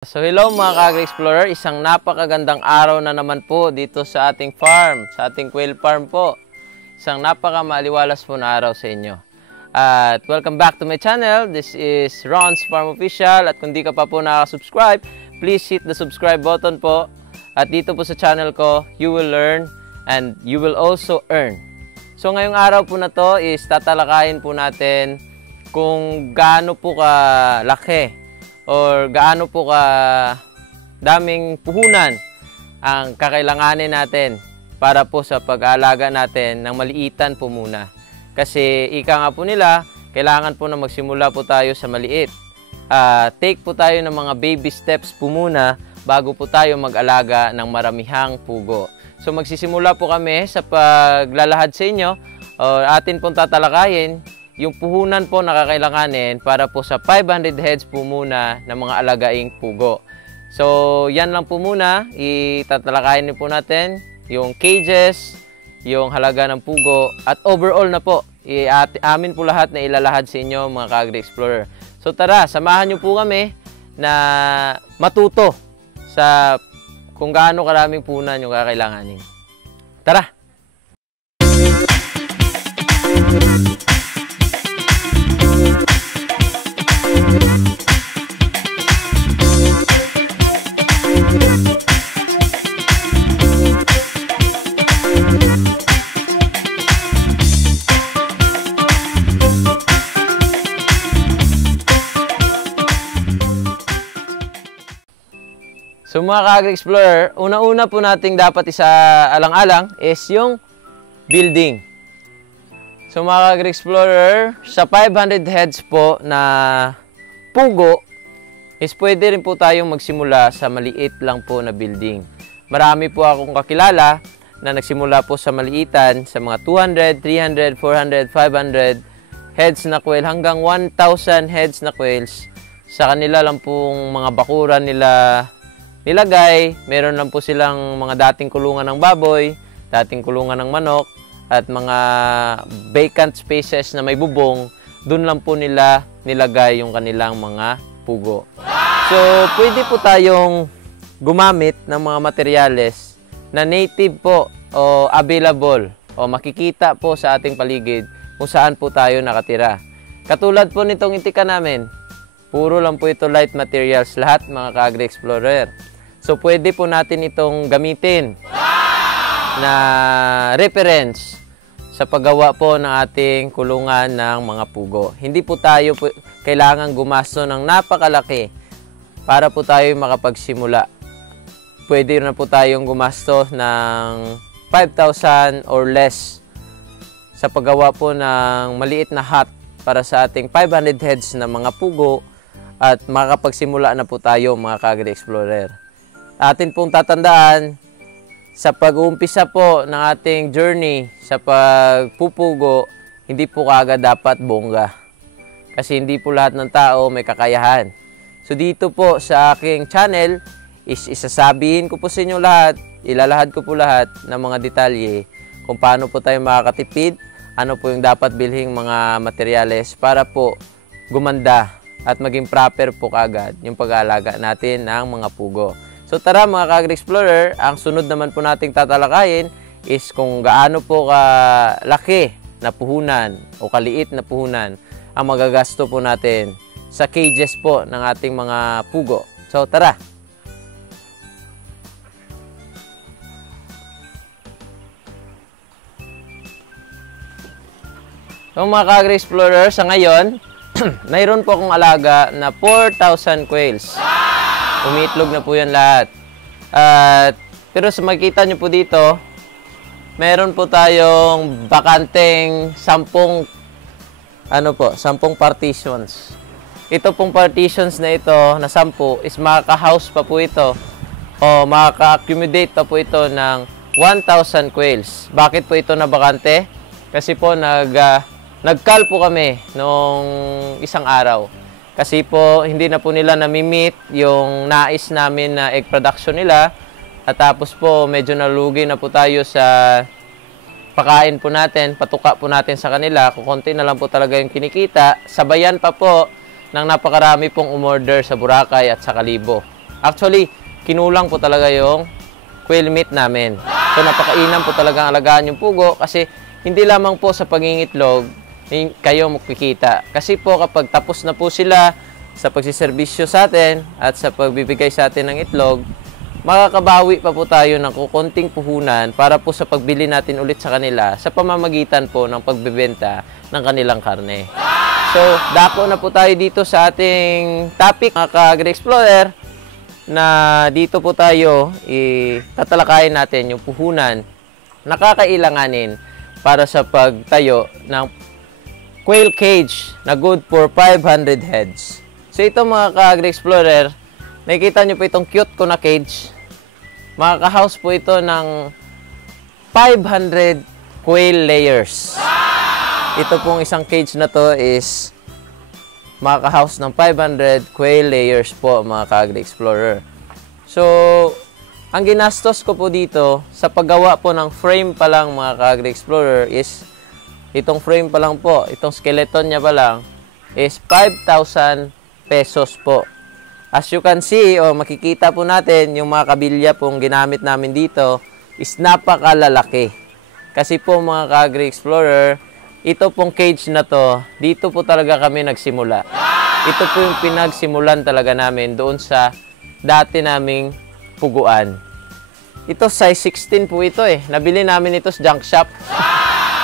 So hello mga ka-Agri-Explorer, isang napakagandang araw na naman po dito sa ating farm, sa ating quail farm po. Isang napakamaliwalas po na araw sa inyo. At welcome back to my channel. This is Ron's Farm Official. At kung di ka pa po nakasubscribe, please hit the subscribe button po. At dito po sa channel ko, you will learn and you will also earn. So ngayong araw po na to is tatalakayin po natin kung gaano po kalaki or gaano po ka daming puhunan ang kakailanganin natin para po sa pag-aalaga natin ng maliitan po muna. Kasi ika nga po nila, kailangan po na magsimula po tayo sa maliit. Take po tayo ng mga baby steps po muna bago po tayo mag-alaga ng maramihang pugo. So magsisimula po kami sa paglalahad sa inyo o atin pong tatalakayin yung puhunan po na kakailanganin para po sa 500 heads po muna ng mga alagaing pugo. So, yan lang po muna. Itatalakayin po natin yung cages, yung halaga ng pugo, at overall na po. Amin po lahat na ilalahad sa inyo mga ka-Agri-Explorer. So, tara, samahan nyo po kami na matuto sa kung gaano karaming puhunan yung kakailanganin. Tara! So mga ka-Agri-Explorer, una-una po nating dapat isa-alang-alang is yung building. So mga ka-Agri-Explorer, sa 500 heads po na pugo, is pwede rin po tayong magsimula sa maliit lang po na building. Marami po akong kakilala na nagsimula po sa maliitan, sa mga 200, 300, 400, 500 heads na quail hanggang 1,000 heads na quails. Sa kanila lang pong mga bakuran nila nilagay, meron lang po silang mga dating kulungan ng baboy, dating kulungan ng manok, at mga vacant spaces na may bubong, dun lang po nila nilagay yung kanilang mga pugo. So, pwede po tayong gumamit ng mga materyales na native po o available o makikita po sa ating paligid kung saan po tayo nakatira. Katulad po nitong itika namin, puro lang po ito light materials lahat mga ka-Agri-Explorer. So, pwede po natin itong gamitin na reference sa paggawa po ng ating kulungan ng mga pugo. Hindi po tayo kailangan gumasto ng napakalaki para po tayo makapagsimula. Pwede na po tayong gumasto ng 5,000 or less sa paggawa po ng maliit na hut para sa ating 500 heads na mga pugo at makapagsimula na po tayo mga ka-Agri-Explorer. Atin pong tatandaan, sa pag-uumpisa po ng ating journey sa pagpupugo, hindi po kaagad dapat bongga. Kasi hindi po lahat ng tao may kakayahan. So dito po sa aking channel, isasabihin ko po sa inyo lahat, ilalahad ko po lahat ng mga detalye kung paano po tayo makakatipid, ano po yung dapat bilhing mga materyales para po gumanda at maging proper po kaagad yung pag-aalaga natin ng mga pugo. So tara mga ka-Agri-Explorer, ang sunod naman po nating tatalakayin is kung gaano po kalaki na puhunan o kaliit na puhunan ang magagasto po natin sa cages po ng ating mga pugo. So tara! So mga ka-Agri-Explorer, sa ngayon, mayroon po akong alaga na 4,000 quails. Umiitlog na po yan lahat. Pero sa makikita nyo po dito, meron po tayong bakanteng 10 partitions. Ito pong partitions na ito, na 10, is makaka-house pa po ito o makaka-accumulate pa po ito ng 1,000 quails. Bakit po ito na bakante? Kasi po nag-call po kami nung isang araw. Kasi po, hindi na po nila nami-meet yung nais namin na egg production nila. At tapos po, medyo nalugi na po tayo sa pakain po natin, patuka po natin sa kanila. Kukunti na lang po talaga yung kinikita. Sabayan pa po ng napakarami pong umorder sa Boracay at sa Kalibo. Actually, kinulang po talaga yung quail meat namin. So, napakainam po talaga ang alagaan yung pugo kasi hindi lamang po sa pangingitlog kayo makikita. Kasi po kapag tapos na po sila sa pagsiservisyo sa atin at sa pagbibigay sa atin ng itlog, makakabawi pa po tayo ng kukunting puhunan para po sa pagbili natin ulit sa kanila sa pamamagitan po ng pagbebenta ng kanilang karne. So, dako na po tayo dito sa ating topic, mga ka-Agri-Explorer, na dito po tayo tatalakayin natin yung puhunan na kakailanganin para sa pagtayo ng quail cage na good for 500 heads. So, ito mga ka-Agri-Explorer, nakikita nyo po itong cute ko na cage. Makaka-house po ito ng 500 quail layers. Ito pong isang cage na to is makaka-house ng 500 quail layers po mga ka-Agri-Explorer. So, ang ginastos ko po dito sa paggawa po ng frame pa lang mga ka-Agri-Explorer is itong frame pa lang po, itong skeleton niya pa lang is 5,000 pesos po. As you can see, makikita po natin yung mga kabilya pong ginamit namin dito is napakalalaki. Kasi po mga ka-Agri-Explorer, ito pong cage na to, dito po talaga kami nagsimula. Ito po yung pinagsimulan talaga namin doon sa dati naming puguan. Ito size 16 po ito eh. Nabili namin ito sa junk shop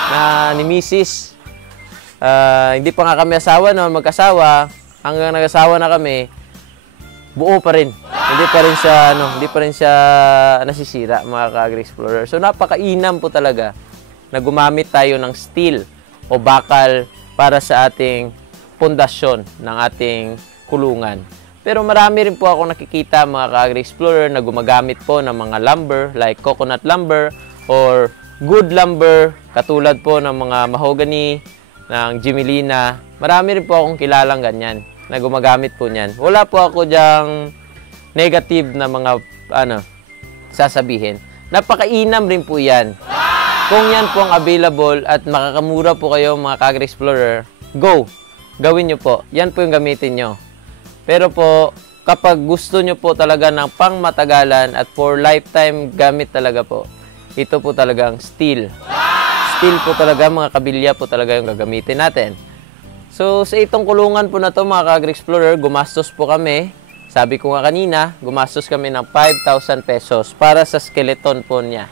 na ni Mrs. Hindi pa nga kami asawa noon, mag-asawa. Hanggang nag-asawa na kami, buo pa rin. Hindi pa rin siya nasisira, mga ka-Agri-Explorer. So, napakainam po talaga na gumamit tayo ng steel o bakal para sa ating pundasyon ng ating kulungan. Pero marami rin po ako nakikita, mga ka-Agri-Explorer, na gumagamit po ng mga lumber like coconut lumber or good lumber, katulad po ng mga mahogany, ng Jimelina. Marami rin po akong kilalang ganyan na gumagamit po niyan. Wala po ako diyang negative na mga sasabihin. Napakainam rin po yan. Kung yan po ang available at makakamura po kayo mga ka-Agri-Explorer, go! Gawin nyo po. Yan po yung gamitin nyo. Pero po, kapag gusto nyo po talaga ng pangmatagalan at for lifetime gamit talaga po, ito po talagang steel. Steel po talaga, mga kabilya po talaga yung gagamitin natin. So, sa itong kulungan po na to mga ka-Agri-Explorer, gumastos po kami. Sabi ko nga kanina, gumastos kami ng 5,000 pesos para sa skeleton po niya.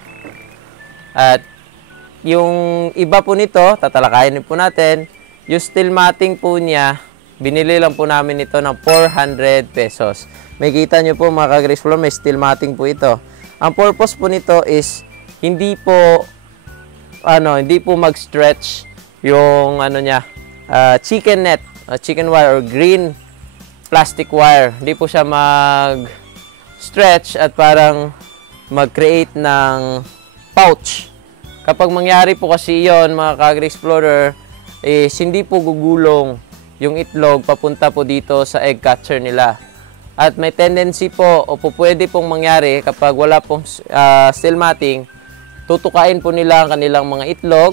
At yung iba po nito, tatalakayin po natin, yung steel matting po niya, binili lang po namin ito ng 400 pesos. May kita nyo po mga ka-Agri-Explorer, may steel matting po ito. Ang purpose po nito is, hindi po mag-stretch yung chicken net, chicken wire or green plastic wire. Hindi po siya mag-stretch at parang mag-create ng pouch. Kapag mangyari po kasi yon mga ka-Agri-Explorer, hindi po gugulong yung itlog papunta po dito sa egg catcher nila. At may tendency po o pwede pong mangyari kapag wala pong steel matting, tutukain po nila ang kanilang mga itlog.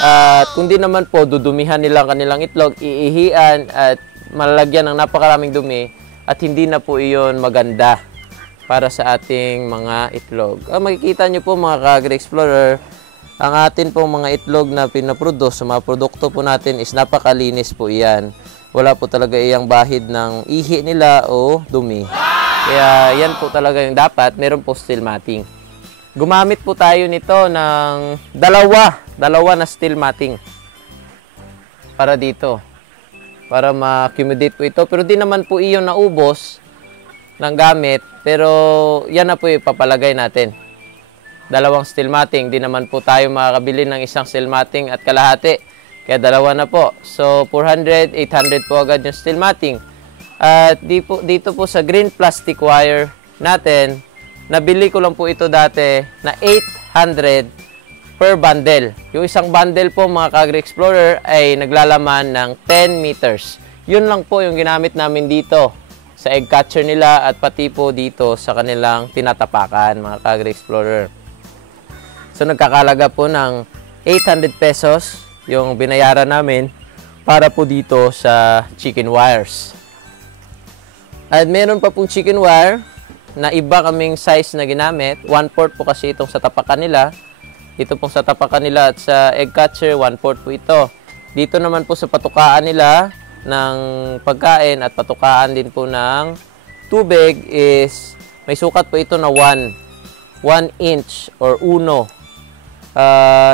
At kung di naman po, dudumihan nila ang kanilang itlog, iihian at malalagyan ng napakaraming dumi at hindi na po iyon maganda para sa ating mga itlog. Makikita nyo po mga ka-Agri-Explorer, ang atin pong mga itlog na pinaproduce sa mga produkto po natin is napakalinis po iyan. Wala po talaga iyang bahid ng ihi nila o dumi. Kaya yan po talaga yung dapat, meron po steel matting. Gumamit po tayo nito ng dalawa na steel matting para dito. Para ma-accumulate po ito. Pero di naman po iyon naubos ng gamit. Pero yan na po ipapalagay natin. Dalawang steel matting. Di naman po tayo makakabili ng isang steel matting at kalahati. Kaya dalawa na po. So 400, 800 po agad yung steel matting. At dito po sa green plastic wire natin, nabili ko lang po ito dati na 800 per bundle. Yung isang bundle po mga ka-Agri-Explorer ay naglalaman ng 10 meters. Yun lang po yung ginamit namin dito sa egg catcher nila at pati po dito sa kanilang tinatapakan mga ka-Agri-Explorer. So nagkakalaga po ng 800 pesos yung binayaran namin para po dito sa chicken wires. At meron pa pong chicken wire na iba kaming size na ginamit. 1/4 po kasi itong sa tapakan nila. Ito pong sa tapakan nila at sa egg catcher, 1/4 po ito. Dito naman po sa patukaan nila ng pagkain at patukaan din po ng tubig is may sukat po ito na 1 inch or 1.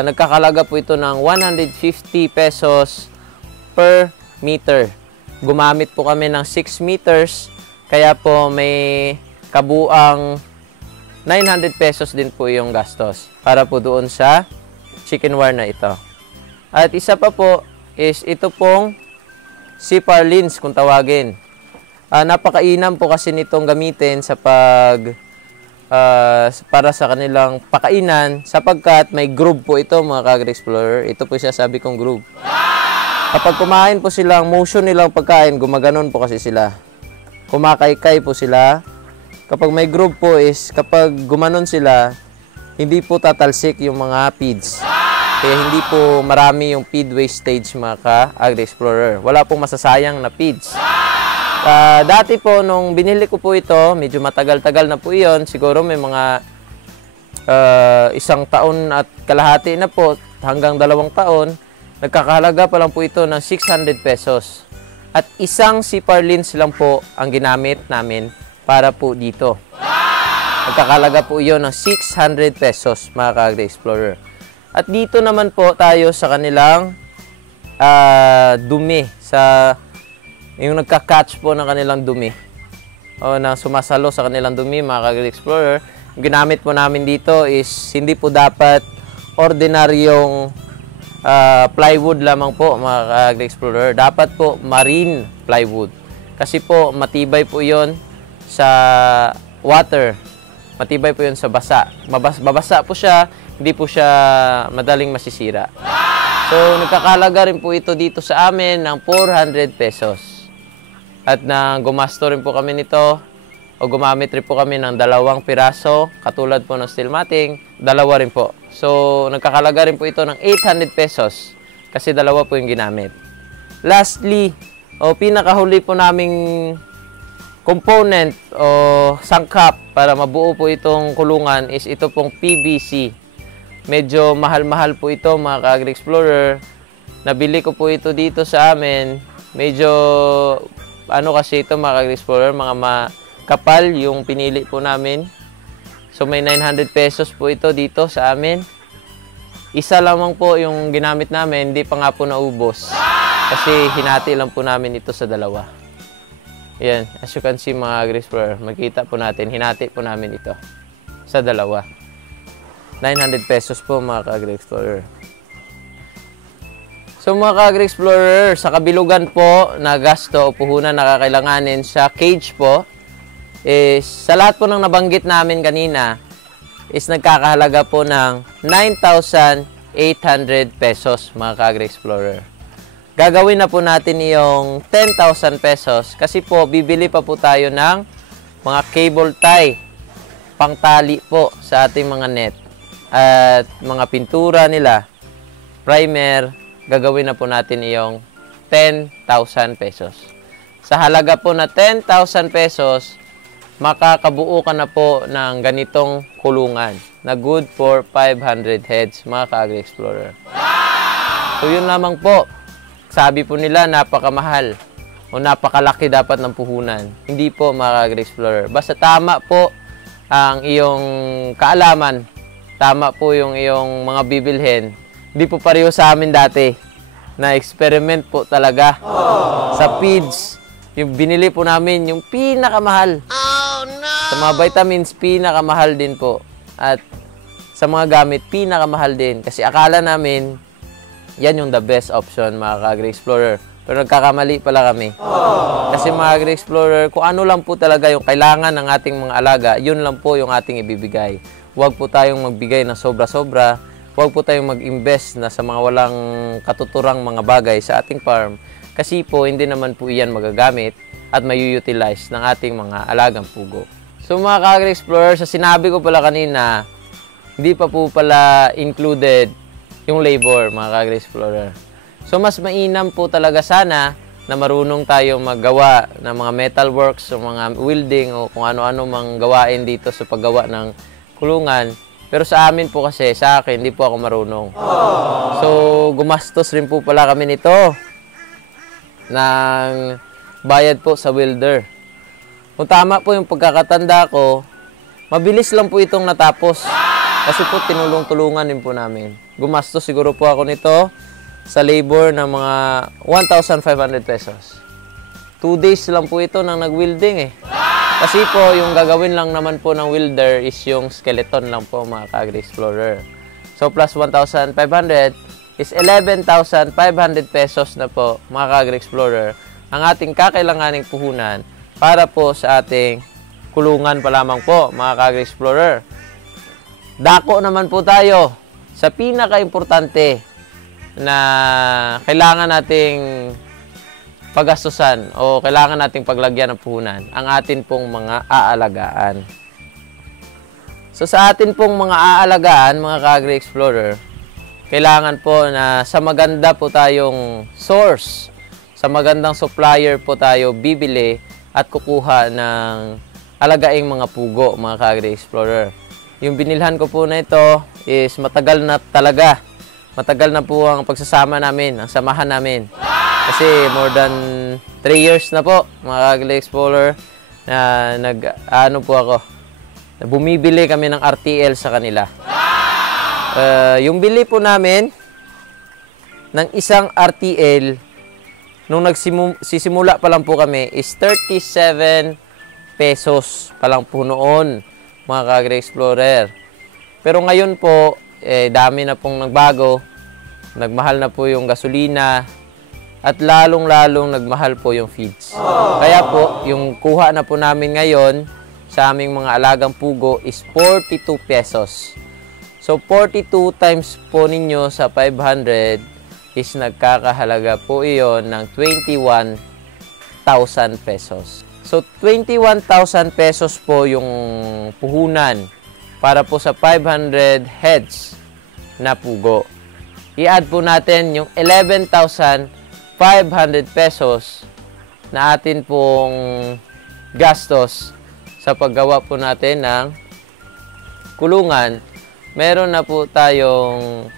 Nagkakalaga po ito ng 150 pesos per meter. Gumamit po kami ng 6 meters, kaya po may kabuang 900 pesos din po yung gastos para po doon sa chicken wire na ito. At isa pa po is ito pong CPAR lens kung tawagin. Napakainam po kasi nitong gamitin sa para sa kanilang pakainan sapagkat may groove po ito mga ka-Agri-Explorer. Ito po siya sabi kong groove. Kapag kumain po silang motion nilang pagkain, gumaganon po kasi sila. Kumakaykay po sila. Kapag may groove po is kapag gumanon sila, hindi po tatalsik yung mga feeds. Kaya hindi po marami yung feed wastage mga ka-Agri-Explorer. Wala pong masasayang na feeds. Dati po, nung binili ko po ito, medyo matagal-tagal na po iyon. Siguro may mga 1 taon at kalahati na po, hanggang 2 taon. Nagkakahalaga pa lang po ito ng 600 pesos. At isang CPAR lens lang po ang ginamit namin para po dito. Nagkakahalaga po iyon ng 600 pesos, mga ka-Agri-Explorer. At dito naman po tayo sa kanilang dumi, sa yung nagka-catch po ng kanilang dumi o na sumasalo sa kanilang dumi, mga ka-Agri-Explorer. Yung ginamit po namin dito is hindi po dapat ordinaryong plywood lamang po, mga ka-Agri-Explorer. Dapat po marine plywood. Kasi po matibay po yon sa water. Matibay po yon sa basa. Babasa po siya, hindi po siya madaling masisira. So nagkakahalaga rin po ito dito sa amin ng 400 pesos. At gumasto rin po kami nito o gumamit rin po kami ng 2 piraso, katulad po ng steel matting, 2 rin po. So, nagkakalaga rin po ito ng 800 pesos kasi 2 po yung ginamit. Lastly, pinakahuli po naming component o sangkap para mabuo po itong kulungan is ito pong PVC. Medyo mahal-mahal po ito, mga ka-Agri-Explorer. Nabili ko po ito dito sa amin. Medyo kasi ito, mga ka-Agri-Explorer, mga makapal yung pinili po namin. So may 900 pesos po ito dito sa amin. Isa lamang po yung ginamit namin, hindi pa nga po naubos. Kasi hinati lang po namin ito sa 2. Ayan, as you can see, mga Agri-Explorer, makita po natin, hinati po namin ito sa 2. 900 pesos po, mga ka-Agri-Explorer. So mga ka-Agri-Explorer, sa kabilugan po na gasto o puhunan na kakailanganin sa cage po, is sa lahat po ng nabanggit namin kanina, is nagkakahalaga po ng 9,800 pesos, mga ka-Agri-Explorer. Gagawin na po natin yung 10,000 pesos kasi po bibili pa po tayo ng mga cable tie, pangtali po sa ating mga net at mga pintura nila, primer. Gagawin na po natin iyong 10,000 pesos. Sa halaga po na 10,000 pesos, makakabuo ka na po ng ganitong kulungan na good for 500 heads, mga ka-Agri-Explorer. So yun lamang po. Sabi po nila napakamahal o napakalaki dapat ng puhunan. Hindi po, mga ka-Agri-Explorer. Basta tama po ang iyong kaalaman, tama po yung iyong mga bibilhin. Hindi po pareho sa amin dati na experiment po talaga. Sa feeds. Yung binili po namin yung pinakamahal. Oh, no! Sa mga vitamins, pinakamahal din po. At sa mga gamit, pinakamahal din. Kasi akala namin, yan yung the best option, mga ka-Agri-Explorer. Pero nagkakamali pala kami. Kasi mga Agri-Explorer, kung ano lang po talaga yung kailangan ng ating mga alaga, yun lang po yung ating ibibigay. Huwag po tayong magbigay ng sobra-sobra. Huwag po tayong mag-invest na sa mga walang katuturang mga bagay sa ating farm. Kasi po, hindi naman po iyan magagamit at may-utilize ng ating mga alagang pugo. So mga ka-Agri-Explorer, sa sinabi ko pala kanina, hindi pa po pala included yung labor, mga ka-Agri-Explorer. So mas mainam po talaga sana na marunong tayo maggawa ng mga metalworks o mga welding o kung ano-ano mang gawain dito sa paggawa ng kulungan. Pero sa amin po kasi, sa akin, hindi po ako marunong. So, gumastos rin po pala kami nito ng bayad po sa welder. Kung tama po yung pagkakatanda ko, mabilis lang po itong natapos. Kasi po tinulong-tulungan din po namin. Gumastos siguro po ako nito sa labor ng mga 1,500 pesos. 2 days lang po ito nang nag-welding eh. Kasi po, yung gagawin lang naman po ng welder is yung skeleton lang po mga ka-Agri-Explorer. So, plus 1,500 is 11,500 pesos na po mga ka-Agri-Explorer ang ating kakailanganing puhunan para po sa ating kulungan pa lamang po mga ka-Agri-Explorer. Dako naman po tayo sa pinaka-importante na kailangan nating pagastusan o kailangan nating paglagyan ng puhunan, ang atin pong mga aalagaan. So sa atin pong mga aalagaan, mga ka-Agri-Explorer, kailangan po na sa maganda po tayong source, sa magandang supplier po tayo bibili at kukuha ng alagaing mga pugo, mga ka-Agri-Explorer. Yung binilhan ko po na ito is matagal na talaga. Matagal na po ang pagsasama namin, ang samahan namin. Kasi more than 3 years na po, mga Agri-Explorer, na bumibili kami ng RTL sa kanila. Yung bili po namin ng isang RTL, nung nagsisimula pa lang po kami, is 37 pesos pa lang po noon, mga Agri-Explorer. Pero ngayon po, dami na pong nagbago. Nagmahal na po yung gasolina at lalong-lalong nagmahal po yung feeds. Kaya po, yung kuha na po namin ngayon sa aming mga alagang pugo is 42 pesos. So, 42 times po ninyo sa 500 is nagkakahalaga po iyon ng 21,000 pesos. So, 21,000 pesos po yung puhunan para po sa 500 heads na pugo. I-add po natin yung 11,500 pesos na atin pong gastos sa paggawa po natin ng kulungan. Meron na po tayong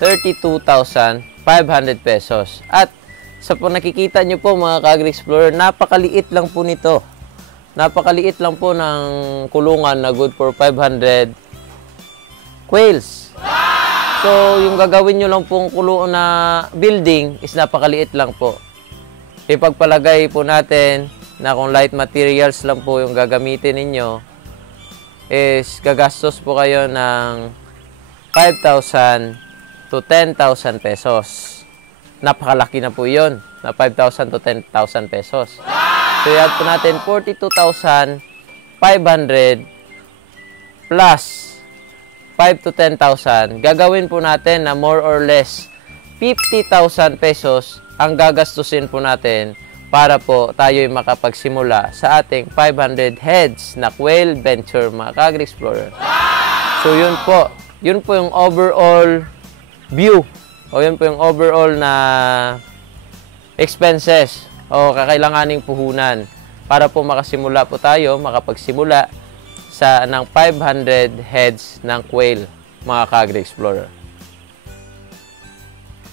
32,500 pesos. At sa po nakikita nyo po mga ka-Agri-Explorer, napakaliit lang po nito. Napakaliit lang po ng kulungan na good for 500 quails. So, yung gagawin nyo lang pong na building is napakaliit lang po. Ipagpalagay po natin na kung light materials lang po yung gagamitin ninyo, is gagastos po kayo ng 5,000 to 10,000 pesos. Napakalaki na po yun, na 5,000 to 10,000 pesos. So, i-add po natin 42,500 plus 5 to 10,000, gagawin po natin na more or less 50,000 pesos ang gagastusin po natin para po tayo'y makapagsimula sa ating 500 heads na quail venture, mga ka-Agri-Explorer. So yun po yung overall view o yun po yung overall na expenses o kakailanganing puhunan para po makasimula po tayo, makapagsimula sa ng 500 heads ng quail, mga ka-Agri-Explorer.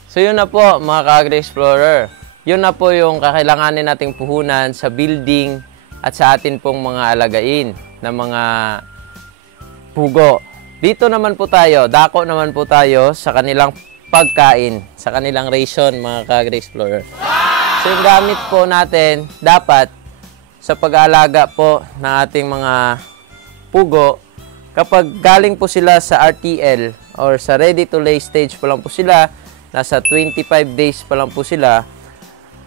So yun na po mga ka-Agri-Explorer. Yun na po yung kakailanganin nating puhunan sa building at sa atin pong mga alagain na mga pugo. Dito naman po tayo, dako naman po tayo sa kanilang pagkain, sa kanilang ration, mga ka-Agri-Explorer. So yung gamit po natin dapat sa pag-aalaga po ng ating mga pugo, kapag galing po sila sa RTL or sa ready to lay stage pa lang po sila, nasa 25 days pa lang po sila,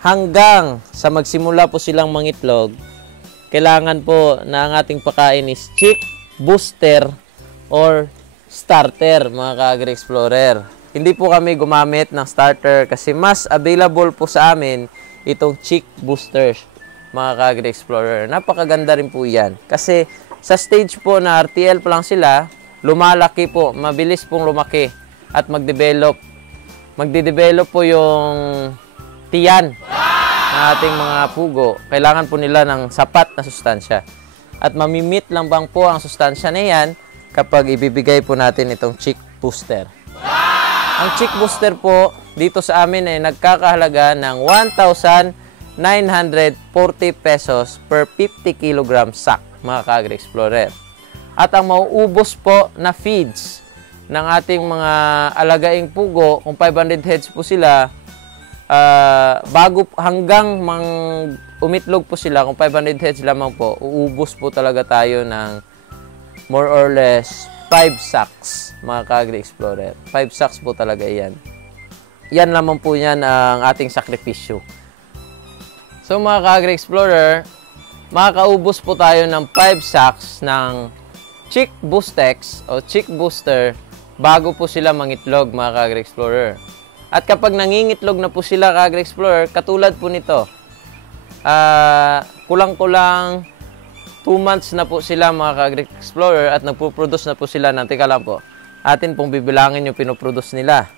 hanggang sa magsimula po silang mangitlog, kailangan po na ang ating pakain is chick, booster, or starter, mga ka-Agri-Explorer. Hindi po kami gumamit ng starter kasi mas available po sa amin itong chick boosters, mga ka-Agri-Explorer. Napakaganda rin po yan kasi sa stage po na RTL pa lang sila, lumalaki po, mabilis pong lumaki at magde-develop po yung tiyan ng ating mga pugo, kailangan po nila ng sapat na sustansya. At mamimit lang bang po ang sustansya na yan kapag ibibigay po natin itong chick booster. Ang chick booster po dito sa amin ay nagkakahalaga ng 1,940 pesos per 50 kg sack, mga ka-Agri-Explorer. At ang mauubos po na feeds ng ating mga alagaing pugo, kung 500 heads po sila, bago hanggang umitlog po sila, kung 500 heads lamang po, uubos po talaga tayo ng more or less 5 sacks, mga ka-Agri-Explorer. 5 sacks po talaga yan. Yan lamang po yan ang ating sakripisyo. So mga ka-Agri-Explorer, makakaubos po tayo ng 5 sacks ng Chick Boostex o Chick Booster bago po sila mangitlog, mga ka-Agri-Explorer. At kapag nangingitlog na po sila, ka-Agri-Explorer, katulad po nito, kulang-kulang 2 months na po sila, mga ka-Agri-Explorer, at nagpo-produce na po sila ng, teka lang po, atin pong bibilangin yung pinoproduce nila.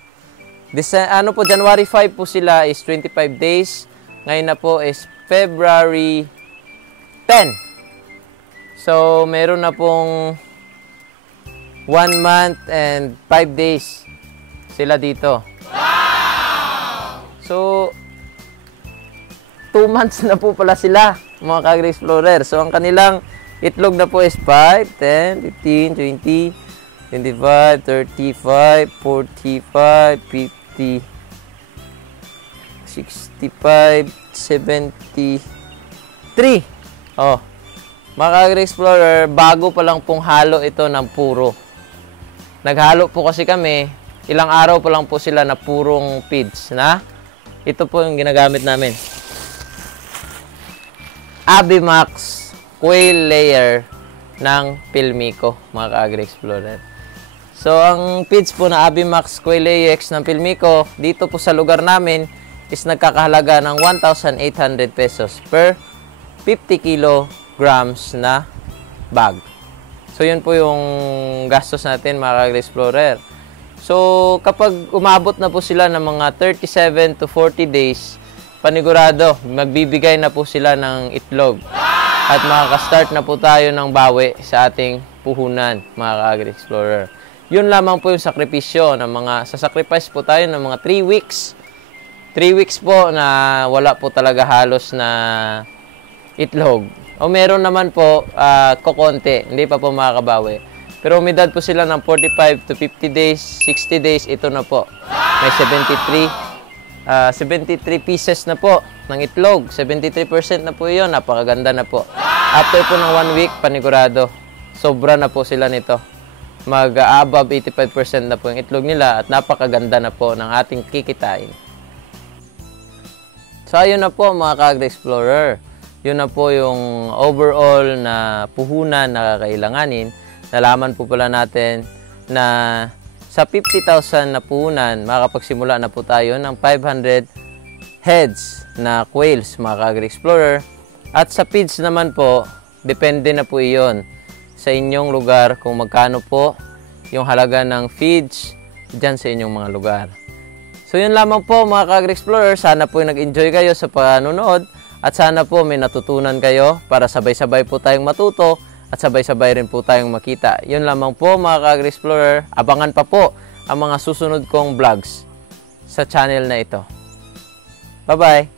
January 5 po sila is 25 days. Ngayon na po is February 10. So, meron na pong 1 month and 5 days sila dito. Wow! So, 2 months na po pala sila, mga ka-Agri-Explorer. So, ang kanilang itlog na po is 5, 10, 15, 20, 25, 35, 45, 50, 65, 73. Oh, mga ka-Agri-Explorer, bago pa lang pong halo ito ng puro. Naghalo po kasi kami, ilang araw pa lang po sila na purong feeds na. Ito po yung ginagamit namin. Abimax Quail Layer ng Pilmico, mga ka-Agri-Explorer. So, ang feeds po na Abimax Quail Layer X ng Pilmico, dito po sa lugar namin, is nagkakahalaga ng 1,800 pesos per 50 kilograms na bag. So, yun po yung gastos natin, mga ka-Agri-Explorer. So, kapag umabot na po sila ng mga 37 to 40 days, panigurado, magbibigay na po sila ng itlog. At makaka-start na po tayo ng bawi sa ating puhunan, mga ka-Agri-Explorer. Yun lamang po yung sakripisyo ng mga, sasacrifice po tayo ng mga 3 weeks. 3 weeks po na wala po talaga halos na itlog. O meron naman po, kokonti, hindi pa po makakabawi. Pero umidad po sila ng 45 to 50 days, 60 days, ito na po. May 73 pieces na po ng itlog. 73% na po yun, napakaganda na po. After po ng 1 week, panigurado, sobra na po sila nito. Mag-above 85% na po yung itlog nila at napakaganda na po ng ating kikitain. So, ayun na po, mga ka-Agri-Explorer. Yun na po yung overall na puhunan na kakailanganin. Nalaman po pala natin na sa 50,000 na puhunan, makakapagsimula na po tayo ng 500 heads na quails, mga ka-Agri-Explorer. At sa feeds naman po, depende na po iyon sa inyong lugar kung magkano po yung halaga ng feeds dyan sa inyong mga lugar. So yun lamang po, mga ka-Agri-Explorer. Sana po nag-enjoy kayo sa panonood. At sana po may natutunan kayo para sabay-sabay po tayong matuto at sabay-sabay rin po tayong makita. Yun lamang po, mga ka-Agri-Explorer. Abangan pa po ang mga susunod kong vlogs sa channel na ito. Bye-bye!